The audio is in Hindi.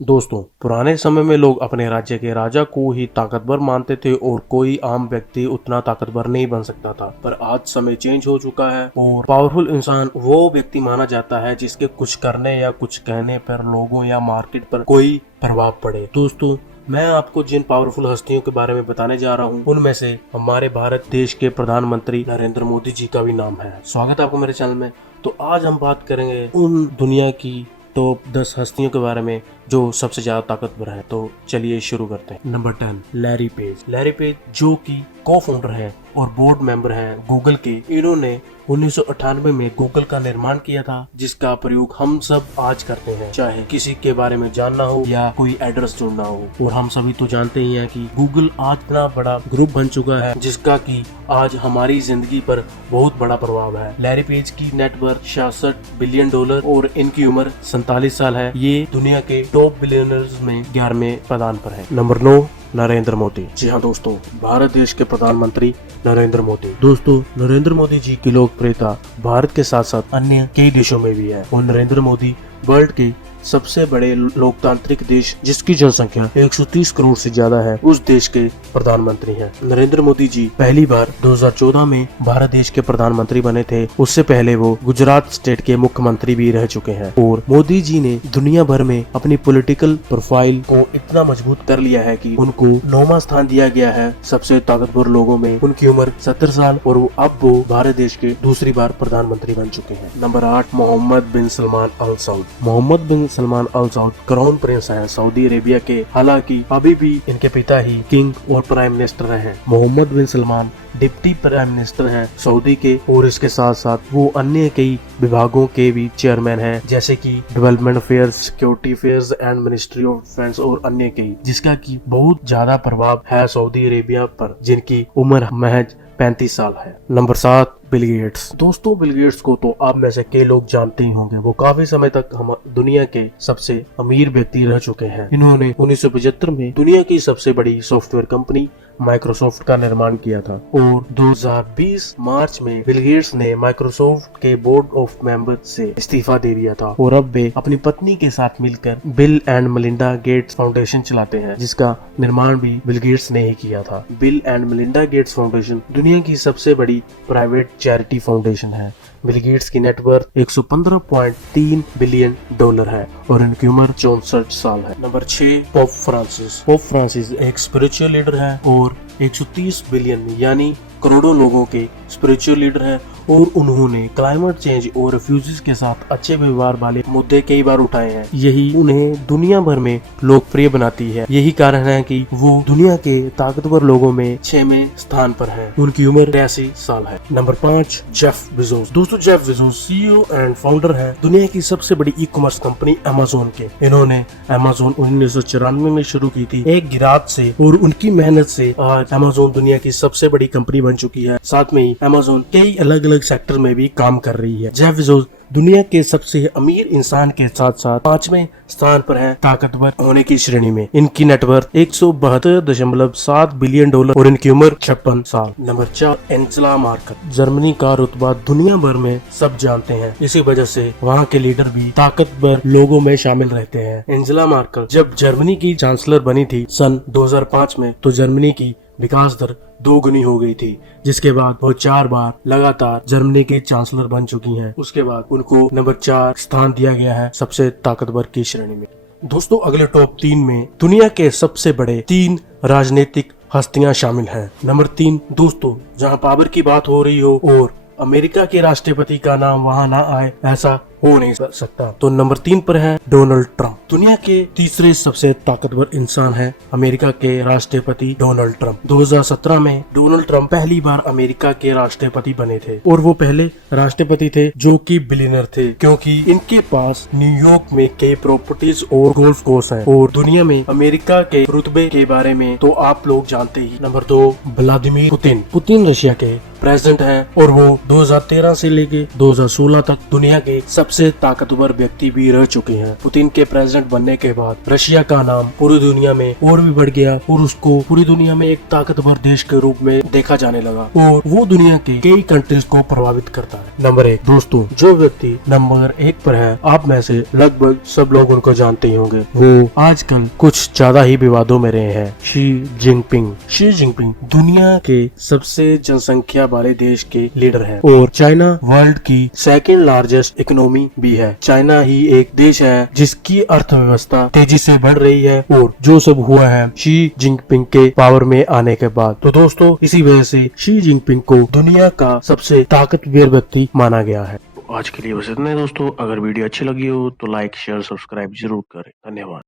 दोस्तों, पुराने समय में लोग अपने राज्य के राजा को ही ताकतवर मानते थे और कोई आम व्यक्ति उतना ताकतवर नहीं बन सकता था। पर आज समय चेंज हो चुका है और पावरफुल इंसान वो व्यक्ति माना जाता है जिसके कुछ करने या कुछ कहने पर लोगों या मार्केट पर कोई प्रभाव पड़े। दोस्तों, मैं आपको जिन पावरफुल हस्तियों के बारे में बताने जा रहा हूँ उनमें से हमारे भारत देश के प्रधानमंत्री नरेंद्र मोदी जी का भी नाम है। स्वागत है आपको मेरे चैनल में। तो आज हम बात करेंगे उन दुनिया की टॉप 10 हस्तियों के बारे में जो सबसे ज्यादा ताकतवर है। तो चलिए शुरू करते हैं। Number 10, Larry page. Larry page जो कि को फाउंडर है और बोर्ड मेंबर हैं गूगल के। इन्होंने 1998 में गूगल का निर्माण किया था, जिसका प्रयोग हम सब आज करते हैं, चाहे किसी के बारे में जानना हो या कोई एड्रेस ढूंढना हो। और हम सभी तो जानते ही हैं कि गूगल आज इतना बड़ा ग्रुप बन चुका है जिसका कि आज हमारी जिंदगी पर बहुत बड़ा प्रभाव है। लैरी पेज की नेटवर्थ 66 बिलियन डॉलर और इनकी उम्र 47 साल है। ये दुनिया के टॉप बिलियनर्स में 11वें स्थान पर है। नंबर 9, नरेंद्र मोदी। जी हाँ दोस्तों, भारत देश के प्रधानमंत्री नरेंद्र मोदी। दोस्तों, नरेंद्र मोदी जी की लोकप्रियता भारत के साथ साथ अन्य कई देशों में भी है और नरेंद्र मोदी वर्ल्ड के सबसे बड़े लोकतांत्रिक देश जिसकी जनसंख्या 130 करोड़ से ज्यादा है, उस देश के प्रधानमंत्री हैं। नरेंद्र मोदी जी पहली बार 2014 में भारत देश के प्रधानमंत्री बने थे। उससे पहले वो गुजरात स्टेट के मुख्यमंत्री भी रह चुके हैं। और मोदी जी ने दुनिया भर में अपनी पॉलिटिकल प्रोफाइल को इतना मजबूत कर लिया है कि उनको 9वां स्थान दिया गया है सबसे ताकतवर लोगों में। उनकी उम्र 70 साल और अब वो भारत देश के दूसरी बार प्रधानमंत्री बन चुके हैं। नंबर 8, मोहम्मद बिन सलमान अल सऊद। मोहम्मद बिन सलमान अल सऊद क्राउन प्रिंस हैं सऊदी अरेबिया के। हालांकि अभी भी इनके पिता ही किंग और प्राइम मिनिस्टर हैं। मोहम्मद बिन सलमान डिप्टी प्राइम मिनिस्टर हैं सऊदी के और इसके साथ साथ वो अन्य कई विभागों के भी चेयरमैन हैं, जैसे कि development affairs, security affairs and ministry of defence और अन्य कई, जिसका की बहुत ज्यादा प्रभाव है सऊदी अरेबिया पर, जिनकी उम्र महज 35 साल है। Number 7, Bill Gates. दोस्तों, बिल गेट्स को तो आप में से कई लोग जानते ही होंगे। वो काफी समय तक हम दुनिया के सबसे अमीर व्यक्ति रह चुके हैं। इन्होंने 1975 में दुनिया की सबसे बड़ी सॉफ्टवेयर कंपनी माइक्रोसॉफ्ट का निर्माण किया था और 2020 मार्च में बिल गेट्स ने माइक्रोसॉफ्ट के बोर्ड ऑफ मेंबर से इस्तीफा दे दिया था और अब वे अपनी पत्नी के साथ मिलकर bill and Melinda Gates foundation चलाते हैं, जिसका निर्माण भी बिल गेट्स ने ही किया था। Bill and Melinda Gates foundation दुनिया की सबसे बड़ी प्राइवेट चैरिटी फाउंडेशन है। बिल गेट्स की नेटवर्थ 115.3 बिलियन डॉलर है और इनकी उम्र 64 साल है। Number 6, pope Francis. Pope Francis एक स्पिरिचुअल लीडर है और 130 बिलियन यानी करोड़ों लोगों के स्पिरिचुअल लीडर हैं और उन्होंने क्लाइमेट चेंज और रिफ्यूजीज के साथ अच्छे व्यवहार वाले मुद्दे कई बार उठाए हैं। यही उन्हें दुनिया भर में लोकप्रिय बनाती है। यही कारण है कि वो दुनिया के ताकतवर लोगों में 6वें स्थान पर है। उनकी उम्र 83 साल है। Number 5, Jeff Bezos. दोस्तों, Jeff Bezos CEO and founder है दुनिया की सबसे बड़ी ई कॉमर्स कंपनी अमेज़न के। इन्होंने अमेज़न 1994 में शुरू की थी एक गिरात से और उनकी मेहनत से आज अमेज़न दुनिया की सबसे बड़ी कंपनी बन चुकी है। साथ में ही अमेज़न कई अलग अलग सेक्टर में भी काम कर रही है। जेफ बेजोस दुनिया के सबसे अमीर इंसान के साथ साथ 5वें स्थान पर है ताकतवर होने की श्रेणी में। इनकी नेटवर्थ 172.7 बिलियन डॉलर और इनकी उम्र 56 साल। Number 4, Angela Merkel. जर्मनी का रुतबा दुनिया भर में सब जानते हैं, इसी वजह से वहाँ के लीडर भी ताकतवर लोगों में शामिल रहते हैं। एंजेला मर्केल जब जर्मनी की चांसलर बनी थी सन 2005 में, तो जर्मनी की विकास दर 2 गुनी हो गई थी, जिसके बाद वो 4 बार लगातार जर्मनी के चांसलर बन चुकी हैं। उसके बाद उनको नंबर 4 स्थान दिया गया है सबसे ताकतवर की श्रेणी में। दोस्तों, अगले टॉप 3 में दुनिया के सबसे बड़े 3 राजनीतिक हस्तियां शामिल हैं। नंबर 3, दोस्तों, जहां पावर की बात हो रही हो और अमेरिका के राष्ट्रपति का नाम वहां ना आए, ऐसा हो नहीं सकता। तो नंबर 3 पर है डोनाल्ड ट्रंप। दुनिया के तीसरे सबसे ताकतवर इंसान है अमेरिका के राष्ट्रपति डोनाल्ड ट्रंप। 2017 में डोनाल्ड ट्रंप पहली बार अमेरिका के राष्ट्रपति बने थे और वो पहले राष्ट्रपति थे जो कि बिलियनर थे, क्योंकि इनके पास न्यूयॉर्क में कई प्रॉपर्टीज और गोल्फ कोर्स हैं। और दुनिया में अमेरिका के रुतबे के बारे में तो आप लोग जानते ही। Number 2, Vladimir Putin. Putin Russia के प्रेसिडेंट हैं और वो 2013 से लेके 2016 तक दुनिया के सबसे ताकतवर व्यक्ति भी रह चुके हैं। पुतिन के प्रेसिडेंट बनने के बाद रशिया का नाम पूरी दुनिया में और भी बढ़ गया और उसको पूरी दुनिया में एक ताकतवर देश के रूप में देखा जाने लगा और वो दुनिया के कई कंट्रीज को प्रभावित करता है। नंबर 1 दोस्तों, जो व्यक्ति नंबर 1 पर है, आप में से लगभग सब लोग उनको जानते ही होंगे। वो आजकल कुछ ज्यादा ही विवादों में रहे हैं, शी जिनपिंग। शी जिनपिंग दुनिया के सबसे जनसंख्या वाले देश के लीडर है और चाइना वर्ल्ड की सेकंड लार्जेस्ट इकोनॉमी भी है। चाइना ही एक देश है जिसकी अर्थव्यवस्था तेजी से बढ़ रही है और जो सब हुआ है शी जिनपिंग के पावर में आने के बाद। तो दोस्तों, इसी वजह से शी जिनपिंग को दुनिया का सबसे ताकतवर व्यक्ति माना गया है। तो आज के लिए बस इतना है दोस्तों। अगर वीडियो अच्छी लगी हो तो लाइक शेयर सब्सक्राइब जरूर करें। धन्यवाद।